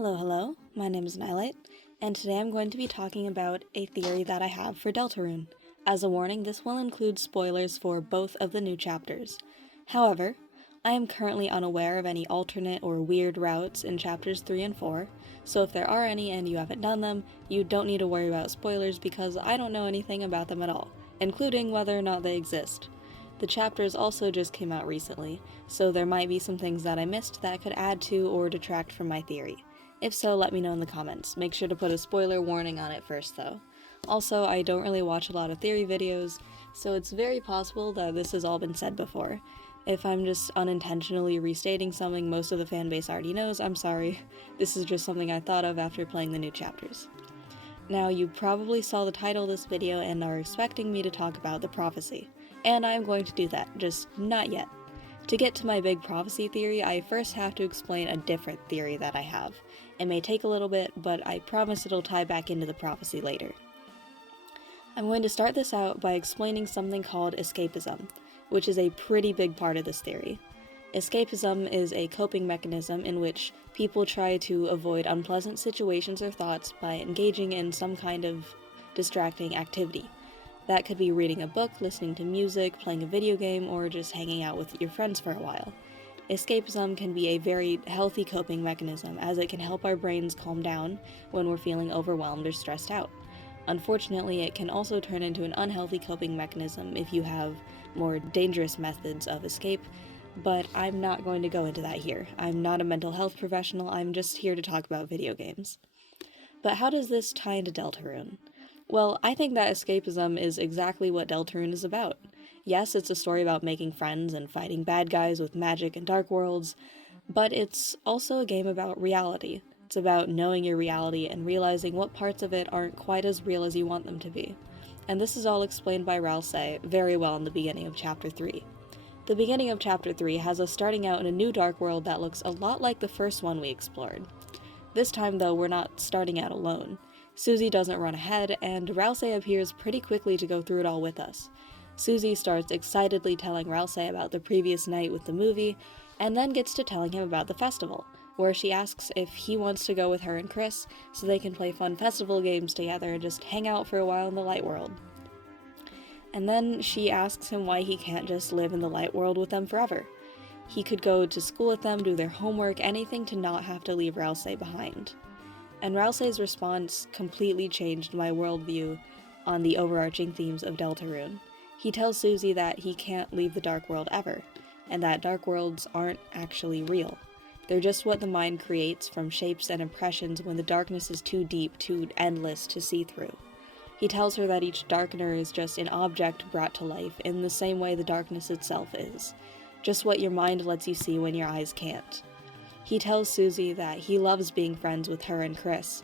Hello, my name is Nylite, and today I'm going to be talking about a theory that I have for Deltarune. As a warning, this will include spoilers for both of the new chapters. However, I am currently unaware of any alternate or weird routes in chapters 3 and 4, so if there are any and you haven't done them, you don't need to worry about spoilers because I don't know anything about them at all, including whether or not they exist. The chapters also just came out recently, so there might be some things that I missed that could add to or detract from my theory. If so, let me know in the comments. Make sure to put a spoiler warning on it first though. Also, I don't really watch a lot of theory videos, so it's very possible that this has all been said before. If I'm just unintentionally restating something most of the fanbase already knows, I'm sorry. This is just something I thought of after playing the new chapters. Now, you probably saw the title of this video and are expecting me to talk about the prophecy. And I'm going to do that, just not yet. To get to my big prophecy theory, I first have to explain a different theory that I have. It may take a little bit, but I promise it'll tie back into the prophecy later. I'm going to start this out by explaining something called escapism, which is a pretty big part of this theory. Escapism is a coping mechanism in which people try to avoid unpleasant situations or thoughts by engaging in some kind of distracting activity. That could be reading a book, listening to music, playing a video game, or just hanging out with your friends for a while. Escapism can be a very healthy coping mechanism as it can help our brains calm down when we're feeling overwhelmed or stressed out. Unfortunately, it can also turn into an unhealthy coping mechanism if you have more dangerous methods of escape, but I'm not going to go into that here. I'm not a mental health professional, I'm just here to talk about video games. But how does this tie into Deltarune? Well, I think that escapism is exactly what Deltarune is about. Yes, it's a story about making friends and fighting bad guys with magic and dark worlds, but it's also a game about reality. It's about knowing your reality and realizing what parts of it aren't quite as real as you want them to be. And this is all explained by Ralsei very well in the beginning of Chapter 3. The beginning of Chapter 3 has us starting out in a new dark world that looks a lot like the first one we explored. This time, though, we're not starting out alone. Susie doesn't run ahead, and Ralsei appears pretty quickly to go through it all with us. Susie starts excitedly telling Ralsei about the previous night with the movie, and then gets to telling him about the festival, where she asks if he wants to go with her and Chris so they can play fun festival games together and just hang out for a while in the light world. And then she asks him why he can't just live in the light world with them forever. He could go to school with them, do their homework, anything to not have to leave Ralsei behind. And Ralsei's response completely changed my worldview on the overarching themes of Deltarune. He tells Susie that he can't leave the dark world ever, and that dark worlds aren't actually real. They're just what the mind creates from shapes and impressions when the darkness is too deep, too endless to see through. He tells her that each darkener is just an object brought to life in the same way the darkness itself is, just what your mind lets you see when your eyes can't. He tells Susie that he loves being friends with her and Chris,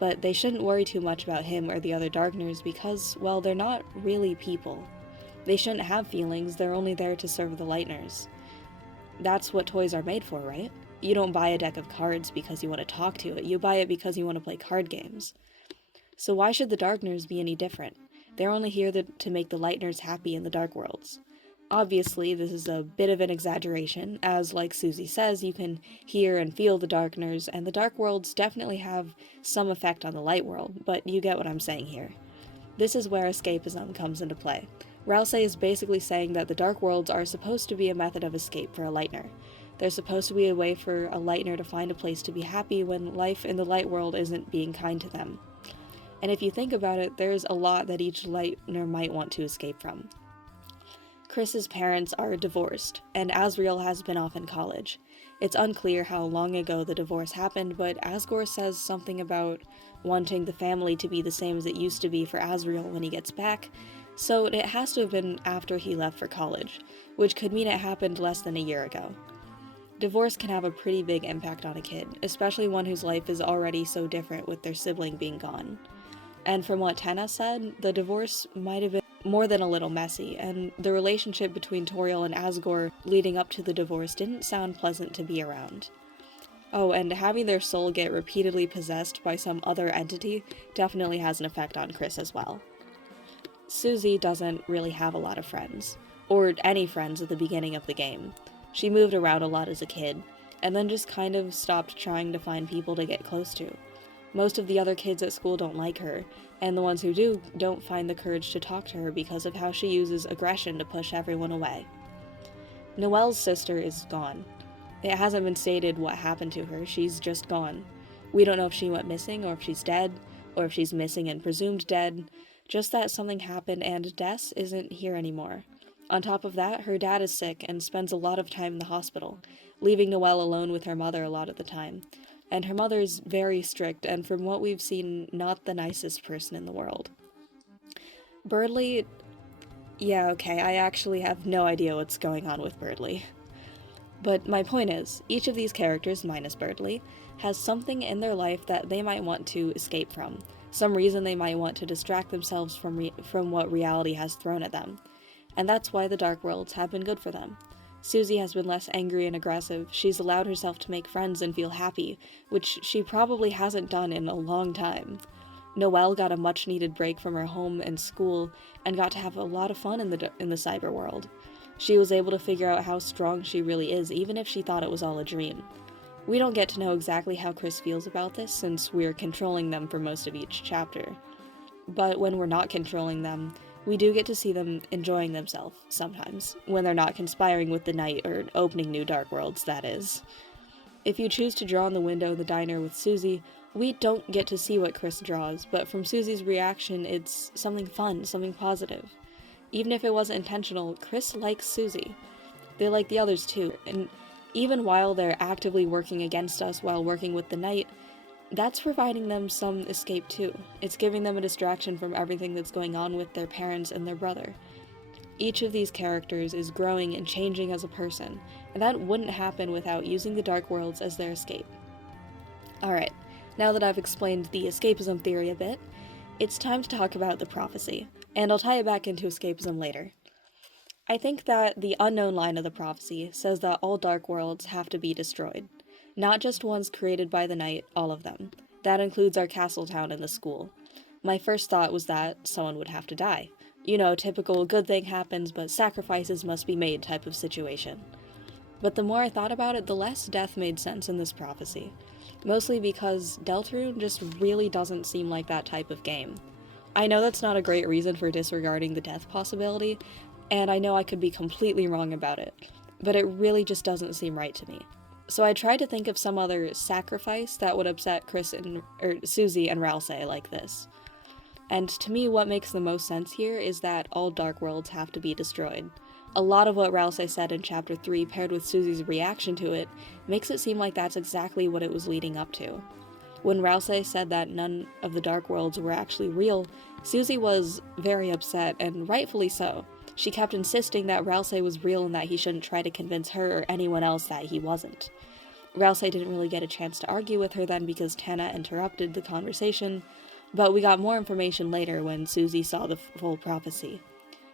but they shouldn't worry too much about him or the other Darkners because, well, they're not really people. They shouldn't have feelings, they're only there to serve the Lightners. That's what toys are made for, right? You don't buy a deck of cards because you want to talk to it, you buy it because you want to play card games. So why should the Darkners be any different? They're only here to make the Lightners happy in the Dark Worlds. Obviously, this is a bit of an exaggeration, as like Susie says, you can hear and feel the Darkners, and the Dark Worlds definitely have some effect on the Light World, but you get what I'm saying here. This is where escapism comes into play. Ralsei is basically saying that the Dark Worlds are supposed to be a method of escape for a Lightner. They're supposed to be a way for a Lightner to find a place to be happy when life in the Light World isn't being kind to them. And if you think about it, there's a lot that each Lightner might want to escape from. Chris's parents are divorced, and Asriel has been off in college. It's unclear how long ago the divorce happened, but Asgore says something about wanting the family to be the same as it used to be for Asriel when he gets back, so it has to have been after he left for college, which could mean it happened less than a year ago. Divorce can have a pretty big impact on a kid, especially one whose life is already so different with their sibling being gone. And from what Tenna said, the divorce might have been more than a little messy, and the relationship between Toriel and Asgore leading up to the divorce didn't sound pleasant to be around. Oh, and having their soul get repeatedly possessed by some other entity definitely has an effect on Chris as well. Susie doesn't really have a lot of friends, or any friends at the beginning of the game. She moved around a lot as a kid, and then just kind of stopped trying to find people to get close to. Most of the other kids at school don't like her, and the ones who do don't find the courage to talk to her because of how she uses aggression to push everyone away. Noelle's sister is gone. It hasn't been stated what happened to her, she's just gone. We don't know if she went missing, or if she's dead, or if she's missing and presumed dead, just that something happened and Des isn't here anymore. On top of that, her dad is sick and spends a lot of time in the hospital, leaving Noelle alone with her mother a lot of the time. And her mother's very strict, and from what we've seen, not the nicest person in the world. Birdley... yeah, okay, I actually have no idea what's going on with Birdley. But my point is, each of these characters, minus Birdley, has something in their life that they might want to escape from, some reason they might want to distract themselves from what reality has thrown at them. And that's why the Dark Worlds have been good for them. Susie has been less angry and aggressive, she's allowed herself to make friends and feel happy, which she probably hasn't done in a long time. Noelle got a much-needed break from her home and school, and got to have a lot of fun in the cyber world. She was able to figure out how strong she really is, even if she thought it was all a dream. We don't get to know exactly how Chris feels about this, since we're controlling them for most of each chapter. But when we're not controlling them, we do get to see them enjoying themselves, sometimes, when they're not conspiring with the night or opening new dark worlds, that is. If you choose to draw in the window in the diner with Susie, we don't get to see what Chris draws, but from Susie's reaction, it's something fun, something positive. Even if it wasn't intentional, Chris likes Susie. They like the others too, and even while they're actively working against us while working with the night, that's providing them some escape too. It's giving them a distraction from everything that's going on with their parents and their brother. Each of these characters is growing and changing as a person, and that wouldn't happen without using the Dark Worlds as their escape. Alright, now that I've explained the escapism theory a bit, it's time to talk about the prophecy, and I'll tie it back into escapism later. I think that the unknown line of the prophecy says that all Dark Worlds have to be destroyed. Not just ones created by the night, all of them. That includes our castle town and the school. My first thought was that someone would have to die. You know, typical good thing happens but sacrifices must be made type of situation. But the more I thought about it, the less death made sense in this prophecy. Mostly because Deltarune just really doesn't seem like that type of game. I know that's not a great reason for disregarding the death possibility, and I know I could be completely wrong about it, but it really just doesn't seem right to me. So I tried to think of some other sacrifice that would upset Susie and Ralsei like this. And to me, what makes the most sense here is that all Dark Worlds have to be destroyed. A lot of what Ralsei said in Chapter 3, paired with Susie's reaction to it, makes it seem like that's exactly what it was leading up to. When Ralsei said that none of the Dark Worlds were actually real, Susie was very upset, and rightfully so. She kept insisting that Ralsei was real and that he shouldn't try to convince her or anyone else that he wasn't. Ralsei didn't really get a chance to argue with her then because Tana interrupted the conversation, but we got more information later when Susie saw the full prophecy.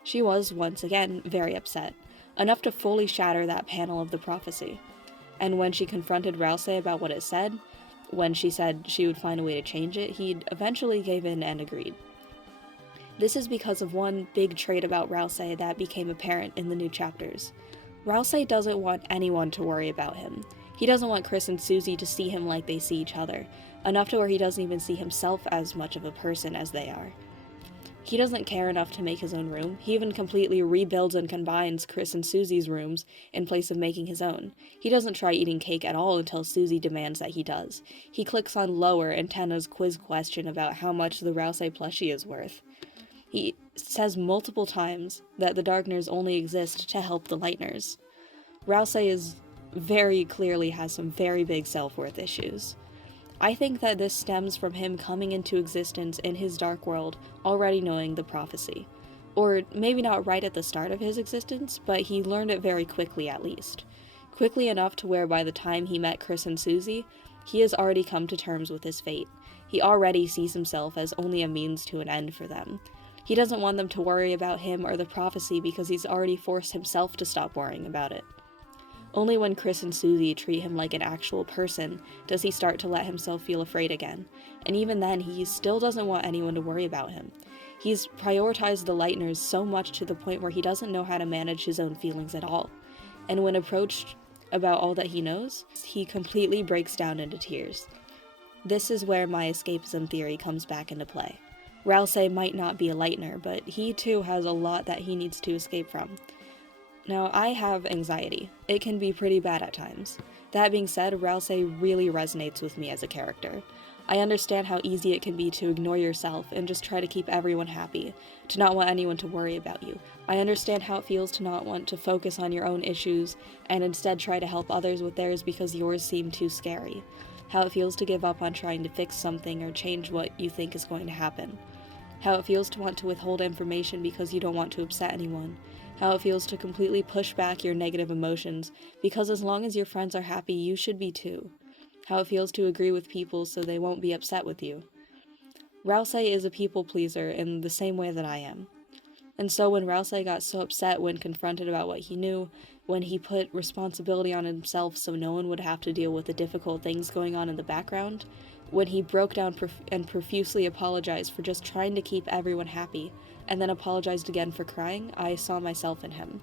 She was, once again, very upset, enough to fully shatter that panel of the prophecy. And when she confronted Ralsei about what it said, when she said she would find a way to change it, he eventually gave in and agreed. This is because of one big trait about Ralsei that became apparent in the new chapters. Ralsei doesn't want anyone to worry about him. He doesn't want Chris and Susie to see him like they see each other, enough to where he doesn't even see himself as much of a person as they are. He doesn't care enough to make his own room. He even completely rebuilds and combines Chris and Susie's rooms in place of making his own. He doesn't try eating cake at all until Susie demands that he does. He clicks on lower in Tana's quiz question about how much the Ralsei plushie is worth. He says multiple times that the Darkners only exist to help the Lightners. Ralsei very clearly has some very big self-worth issues. I think that this stems from him coming into existence in his dark world already knowing the prophecy. Or maybe not right at the start of his existence, but he learned it very quickly at least. Quickly enough to where by the time he met Chris and Susie, he has already come to terms with his fate. He already sees himself as only a means to an end for them. He doesn't want them to worry about him or the prophecy because he's already forced himself to stop worrying about it. Only when Chris and Susie treat him like an actual person does he start to let himself feel afraid again, and even then he still doesn't want anyone to worry about him. He's prioritized the Lightners so much to the point where he doesn't know how to manage his own feelings at all, and when approached about all that he knows, he completely breaks down into tears. This is where my escapism theory comes back into play. Ralsei might not be a Lightner, but he too has a lot that he needs to escape from. Now, I have anxiety. It can be pretty bad at times. That being said, Ralsei really resonates with me as a character. I understand how easy it can be to ignore yourself and just try to keep everyone happy, to not want anyone to worry about you. I understand how it feels to not want to focus on your own issues and instead try to help others with theirs because yours seem too scary. How it feels to give up on trying to fix something or change what you think is going to happen. How it feels to want to withhold information because you don't want to upset anyone. How it feels to completely push back your negative emotions because as long as your friends are happy, you should be too. How it feels to agree with people so they won't be upset with you. Ralsei is a people pleaser in the same way that I am. And so when Ralsei got so upset when confronted about what he knew, when he put responsibility on himself so no one would have to deal with the difficult things going on in the background, when he broke down and profusely apologized for just trying to keep everyone happy, and then apologized again for crying, I saw myself in him.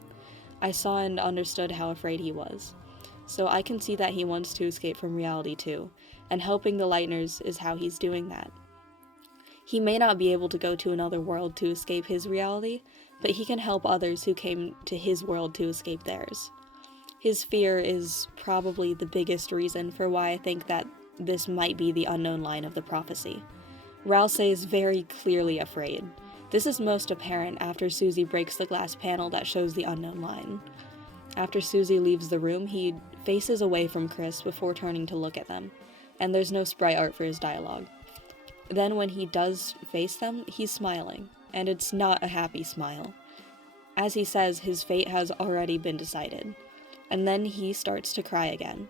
I saw and understood how afraid he was. So I can see that he wants to escape from reality too, and helping the Lightners is how he's doing that. He may not be able to go to another world to escape his reality, but he can help others who came to his world to escape theirs. His fear is probably the biggest reason for why I think that this might be the unknown line of the prophecy. Ralsei is very clearly afraid. This is most apparent after Susie breaks the glass panel that shows the unknown line. After Susie leaves the room, he faces away from Chris before turning to look at them, and there's no sprite art for his dialogue. Then when he does face them, he's smiling, and it's not a happy smile. As he says, his fate has already been decided. And then he starts to cry again,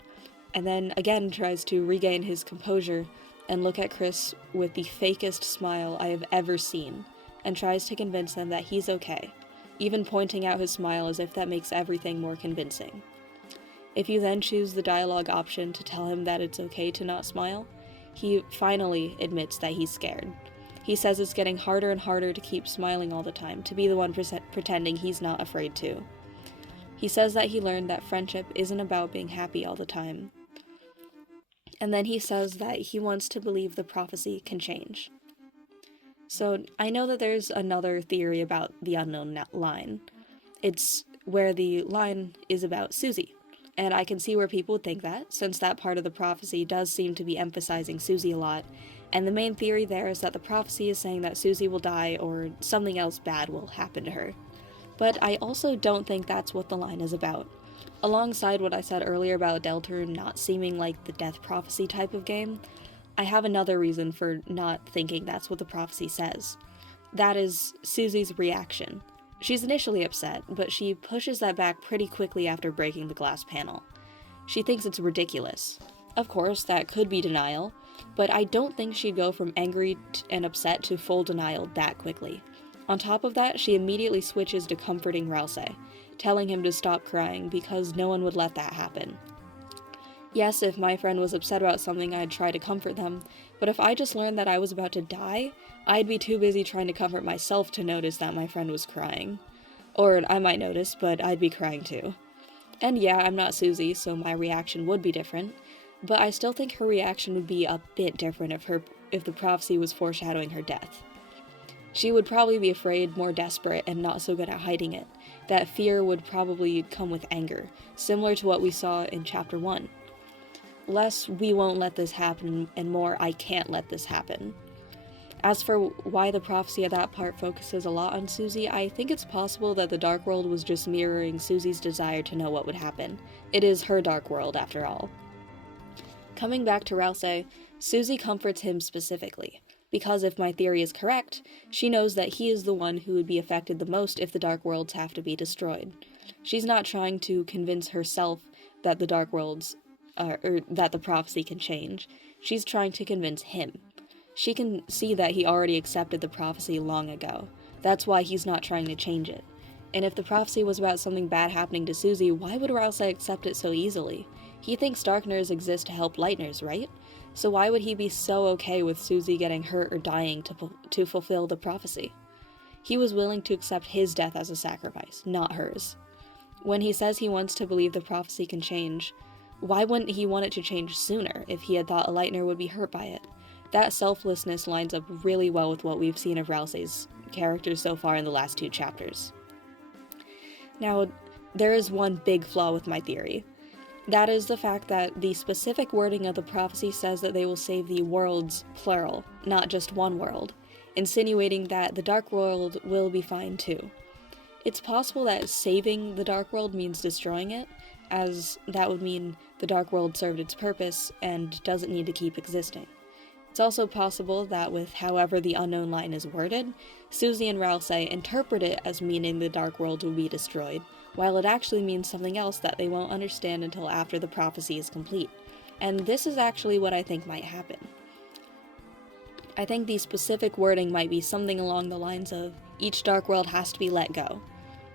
and then again tries to regain his composure and look at Chris with the fakest smile I have ever seen, and tries to convince them that he's okay, even pointing out his smile as if that makes everything more convincing. If you then choose the dialogue option to tell him that it's okay to not smile, he finally admits that he's scared. He says it's getting harder and harder to keep smiling all the time, to be the one pretending he's not afraid to. He says that he learned that friendship isn't about being happy all the time. And then he says that he wants to believe the prophecy can change. So I know that there's another theory about the unknown line. It's where the line is about Susie. And I can see where people would think that, since that part of the prophecy does seem to be emphasizing Susie a lot, and the main theory there is that the prophecy is saying that Susie will die or something else bad will happen to her. But I also don't think that's what the line is about. Alongside what I said earlier about Deltarune not seeming like the death prophecy type of game, I have another reason for not thinking that's what the prophecy says. That is Susie's reaction. She's initially upset, but she pushes that back pretty quickly after breaking the glass panel. She thinks it's ridiculous. Of course, that could be denial, but I don't think she'd go from angry and upset to full denial that quickly. On top of that, she immediately switches to comforting Ralsei, telling him to stop crying because no one would let that happen. Yes, if my friend was upset about something, I'd try to comfort them, but if I just learned that I was about to die, I'd be too busy trying to comfort myself to notice that my friend was crying. Or I might notice, but I'd be crying too. And yeah, I'm not Susie, so my reaction would be different, but I still think her reaction would be a bit different if the prophecy was foreshadowing her death. She would probably be afraid, more desperate, and not so good at hiding it. That fear would probably come with anger, similar to what we saw in Chapter 1. Less, we won't let this happen, and more, I can't let this happen. As for why the prophecy of that part focuses a lot on Susie, I think it's possible that the Dark World was just mirroring Susie's desire to know what would happen. It is her Dark World, after all. Coming back to Ralsei, Susie comforts him specifically, because if my theory is correct, she knows that he is the one who would be affected the most if the Dark Worlds have to be destroyed. She's not trying to convince herself that the Dark Worlds, or that the prophecy can change. She's trying to convince him. She can see that he already accepted the prophecy long ago. That's why he's not trying to change it. And if the prophecy was about something bad happening to Susie, why would Ralsei accept it so easily? He thinks Darkners exist to help Lightners, right? So why would he be so okay with Susie getting hurt or dying to fulfill the prophecy? He was willing to accept his death as a sacrifice, not hers. When he says he wants to believe the prophecy can change, why wouldn't he want it to change sooner if he had thought a Lightner would be hurt by it? That selflessness lines up really well with what we've seen of Ralsei's characters so far in the last 2 chapters. Now, there is one big flaw with my theory. That is the fact that the specific wording of the prophecy says that they will save the worlds, plural, not just one world, insinuating that the Dark World will be fine too. It's possible that saving the Dark World means destroying it, as that would mean the Dark World served its purpose and doesn't need to keep existing. It's also possible that with however the unknown line is worded, Susie and Ralsei interpret it as meaning the Dark World will be destroyed, while it actually means something else that they won't understand until after the prophecy is complete. And this is actually what I think might happen. I think the specific wording might be something along the lines of, each Dark World has to be let go.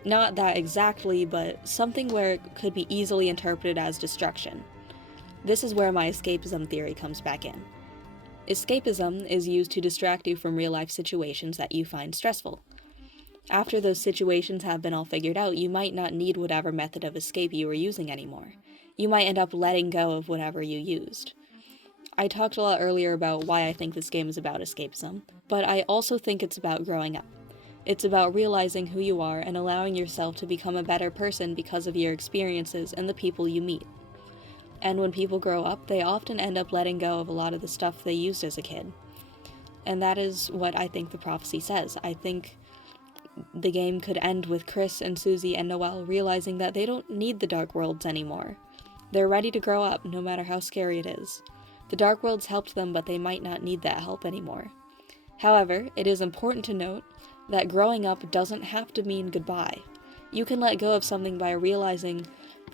Not that exactly, but something where it could be easily interpreted as destruction. This is where my escapism theory comes back in. Escapism is used to distract you from real-life situations that you find stressful. After those situations have been all figured out, you might not need whatever method of escape you were using anymore. You might end up letting go of whatever you used. I talked a lot earlier about why I think this game is about escapism, but I also think it's about growing up. It's about realizing who you are and allowing yourself to become a better person because of your experiences and the people you meet. And when people grow up, they often end up letting go of a lot of the stuff they used as a kid. And that is what I think the prophecy says. I think the game could end with Chris and Susie and Noelle realizing that they don't need the Dark Worlds anymore. They're ready to grow up, no matter how scary it is. The Dark Worlds helped them, but they might not need that help anymore. However, it is important to note that growing up doesn't have to mean goodbye. You can let go of something by realizing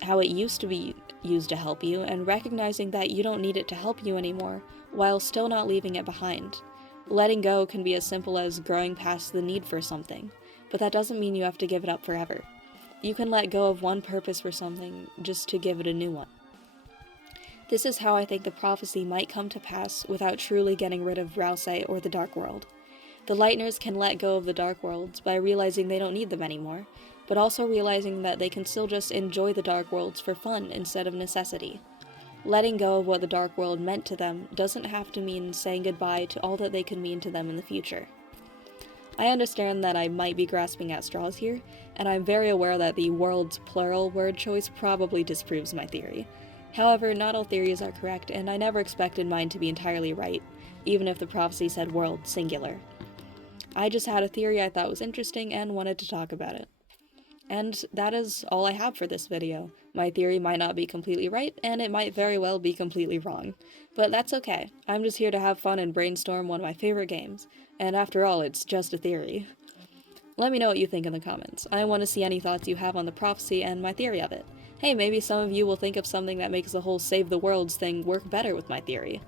how it used to be used to help you and recognizing that you don't need it to help you anymore, while still not leaving it behind. Letting go can be as simple as growing past the need for something, but that doesn't mean you have to give it up forever. You can let go of one purpose for something just to give it a new one. This is how I think the prophecy might come to pass without truly getting rid of Ralsei or the Dark World. The Lightners can let go of the Dark Worlds by realizing they don't need them anymore, but also realizing that they can still just enjoy the Dark Worlds for fun instead of necessity. Letting go of what the Dark World meant to them doesn't have to mean saying goodbye to all that they could mean to them in the future. I understand that I might be grasping at straws here, and I'm very aware that the world's plural word choice probably disproves my theory. However, not all theories are correct, and I never expected mine to be entirely right, even if the prophecy said world singular. I just had a theory I thought was interesting and wanted to talk about it. And that is all I have for this video. My theory might not be completely right, and it might very well be completely wrong. But that's okay. I'm just here to have fun and brainstorm one of my favorite games. And after all, it's just a theory. Let me know what you think in the comments. I want to see any thoughts you have on the prophecy and my theory of it. Hey, maybe some of you will think of something that makes the whole save the worlds thing work better with my theory.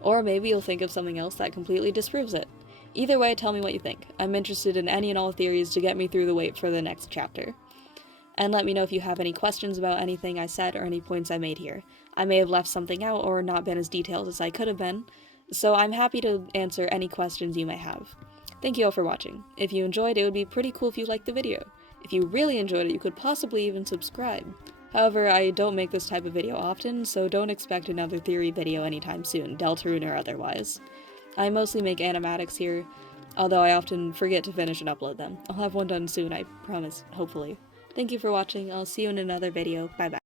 Or maybe you'll think of something else that completely disproves it. Either way, tell me what you think. I'm interested in any and all theories to get me through the wait for the next chapter. And let me know if you have any questions about anything I said or any points I made here. I may have left something out or not been as detailed as I could have been, so I'm happy to answer any questions you may have. Thank you all for watching. If you enjoyed, it would be pretty cool if you liked the video. If you really enjoyed it, you could possibly even subscribe. However, I don't make this type of video often, so don't expect another theory video anytime soon, Deltarune or otherwise. I mostly make animatics here, although I often forget to finish and upload them. I'll have one done soon, I promise, hopefully. Thank you for watching, I'll see you in another video, bye bye.